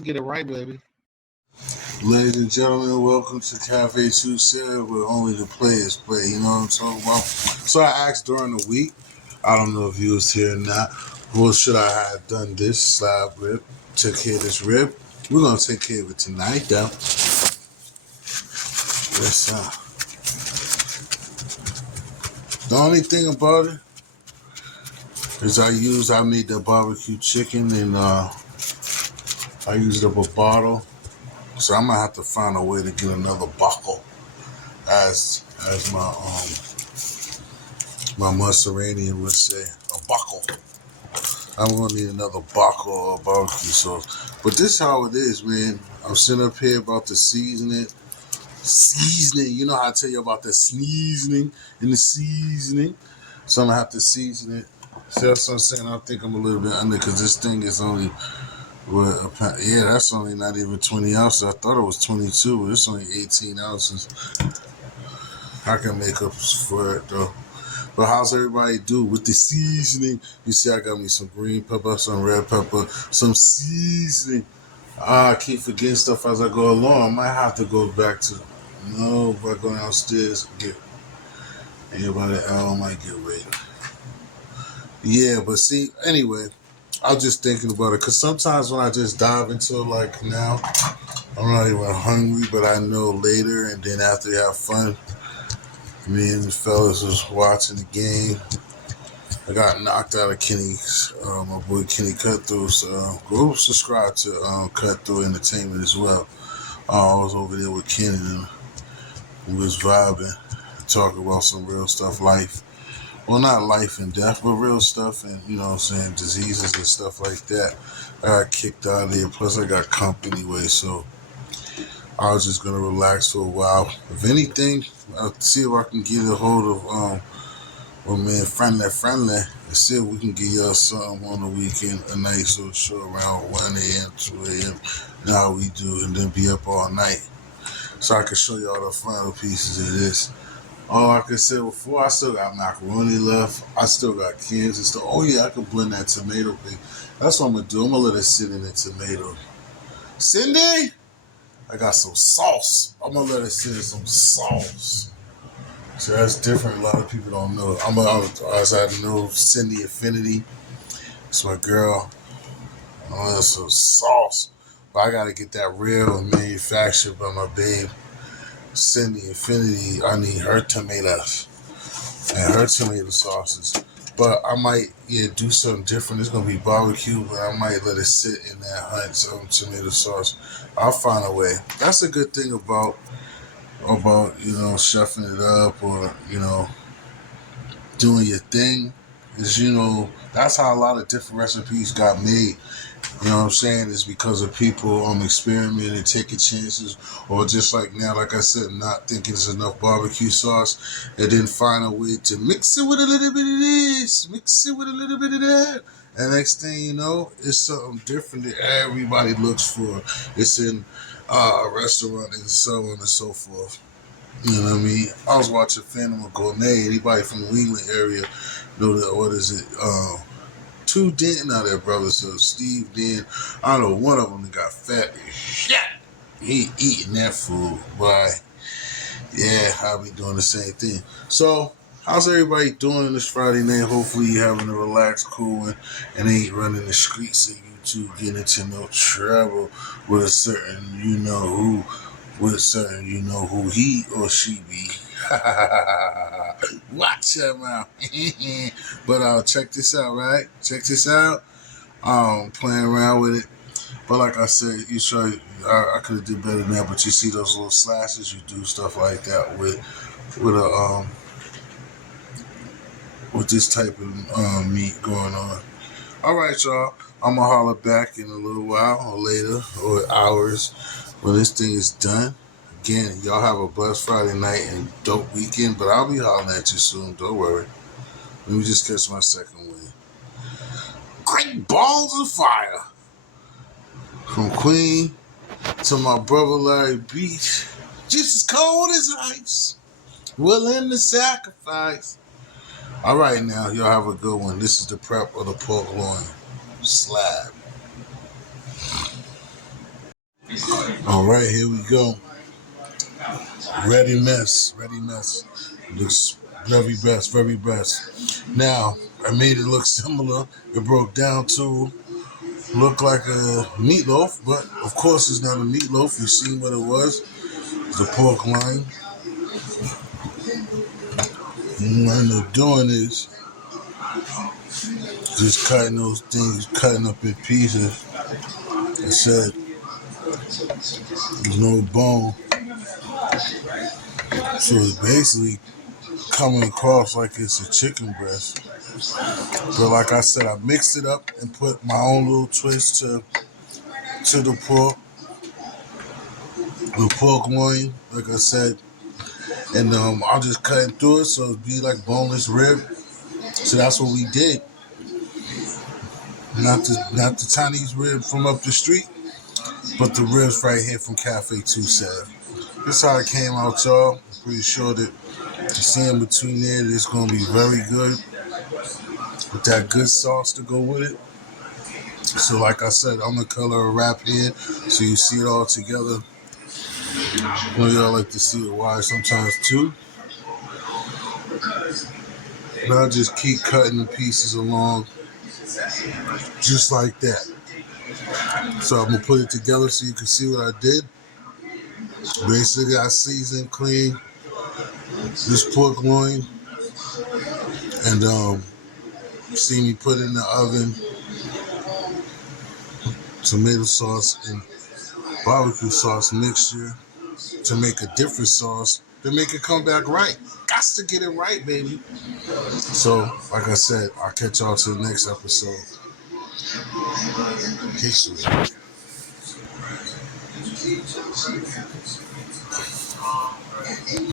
to get it right, baby. Ladies and gentlemen, welcome to Cafe Two Said, where only the players play. You know what I'm talking about? So I asked during the week, I don't know if you was here or not, well, should I have done this slab rib, took care of this rib? We're going to take care of it tonight, though. Yes, the only thing about it is I made the barbecue chicken and I used up a bottle. So I'm going to have to find a way to get another buckle as my Mussolinian would say, a buckle. I'm gonna need another buckle of barbecue sauce. But this is how it is, man. I'm sitting up here about to season it. Seasoning, you know how I tell you about the seasoning and the seasoning. So I'm gonna have to season it. See, that's what I'm saying. I think I'm a little bit under because this thing is only, that's only not even 20 ounces. I thought it was 22, but it's only 18 ounces. I can make up for it though. But how's everybody do with the seasoning? You see, I got me some green pepper, some red pepper, some seasoning. I keep forgetting stuff as I go along. I might have to go back to, if I go downstairs and get anybody else might get ready. Yeah, but see, anyway, I was just thinking about it because sometimes when I just dive into it like now, I'm not even hungry, but I know later, and then after you have fun, me and the fellas was watching the game. I got knocked out of Kenny's, my boy Kenny Cutthrough. So go subscribe to Cutthrough Entertainment as well. I was over there with Kenny and we was vibing, talking about some real stuff, life. Well, not life and death, but real stuff and, you know what I'm saying, diseases and stuff like that. I got kicked out of there. Plus, I got company anyway, so I was just going to relax for a while. If anything, I'll see if I can get a hold of man, friendly, and see if we can get y'all something on the weekend, a nice little show around 1 a.m., 2 a.m., and how we do, and then be up all night. So I can show y'all the final pieces of this. Like I said before, I still got macaroni left. I still got cans and stuff. Oh, yeah, I can blend that tomato thing. That's what I'm going to do. I'm going to let it sit in the tomato. Cindy, I got some sauce. I'm going to let it sit in some sauce. So that's different. A lot of people don't know. As I know, Cindy Infinity. It's my girl. That's some sauce. But I got to get that real manufactured by my babe. Cindy Infinity, I need her tomatoes and her tomato sauces. But I might, do something different. It's going to be barbecue, but I might let it sit in that hunt tomato sauce. I'll find a way. That's a good thing about chefing it up or, doing your thing is, that's how a lot of different recipes got made. You know what I'm saying? It's because of people experimenting, taking chances, or just like now, like I said, not thinking it's enough barbecue sauce, and then find a way to mix it with a little bit of this, mix it with a little bit of that. And next thing you know, it's something different that everybody looks for. It's in a restaurant and so on and so forth. You know what I mean? I was watching Phantom of Gourmet. Anybody from the WIGGLY area know that? What is it? Two Denton out there, brothers. So Steve Denton, I don't know, one of them got fat as shit. He eating that food, boy. Yeah, I'll be doing the same thing. So, how's everybody doing this Friday night? Hopefully you're having a relaxed, cool one, and ain't running the streets of YouTube, getting into no trouble with a certain you-know-who, who he or she be. Watch him out. But check this out, right? Check this out. Playing around with it. But like I said, I could have did better than that, but you see those little slashes, you do stuff like that with this type of meat going on. All right, y'all. I'm gonna holler back in a little while or later or hours when this thing is done. Again, y'all have a blessed Friday night and dope weekend, but I'll be hollering at you soon. Don't worry. Let me just catch my second win. Great balls of fire. From Queen to my brother Larry Beach. Just as cold as ice. Willing to sacrifice. All right, now, y'all have a good one. This is the prep of the pork loin slab. All right, here we go. Ready mess. Looks very best, very best. Now, I made it look similar. It broke down to look like a meatloaf, but of course it's not a meatloaf. You've seen what it was. It's a pork loin. And what I end up doing is just cutting those things, cutting up in pieces. I said there's no bone. So it's basically coming across like it's a chicken breast. But like I said, I mixed it up and put my own little twist to the pork loin, like I said. And I'll just cut it through it so it'd be like boneless rib. So that's what we did. Not the Chinese rib from up the street, but the ribs right here from Cafe 27. This is how it came out, y'all. I'm pretty sure that you see in between there that it's going to be very good with that good sauce to go with it. So like I said, I'm going to color a wrap here so you see it all together. I know y'all like to see it wide sometimes too. But I'll just keep cutting the pieces along just like that. So I'm going to put it together so you can see what I did. Basically, I seasoned, clean this pork loin, and see me put it in the oven, tomato sauce and barbecue sauce mixture to make a different sauce to make it come back right. Got to get it right, baby. So, like I said, I'll catch y'all to the next episode. History.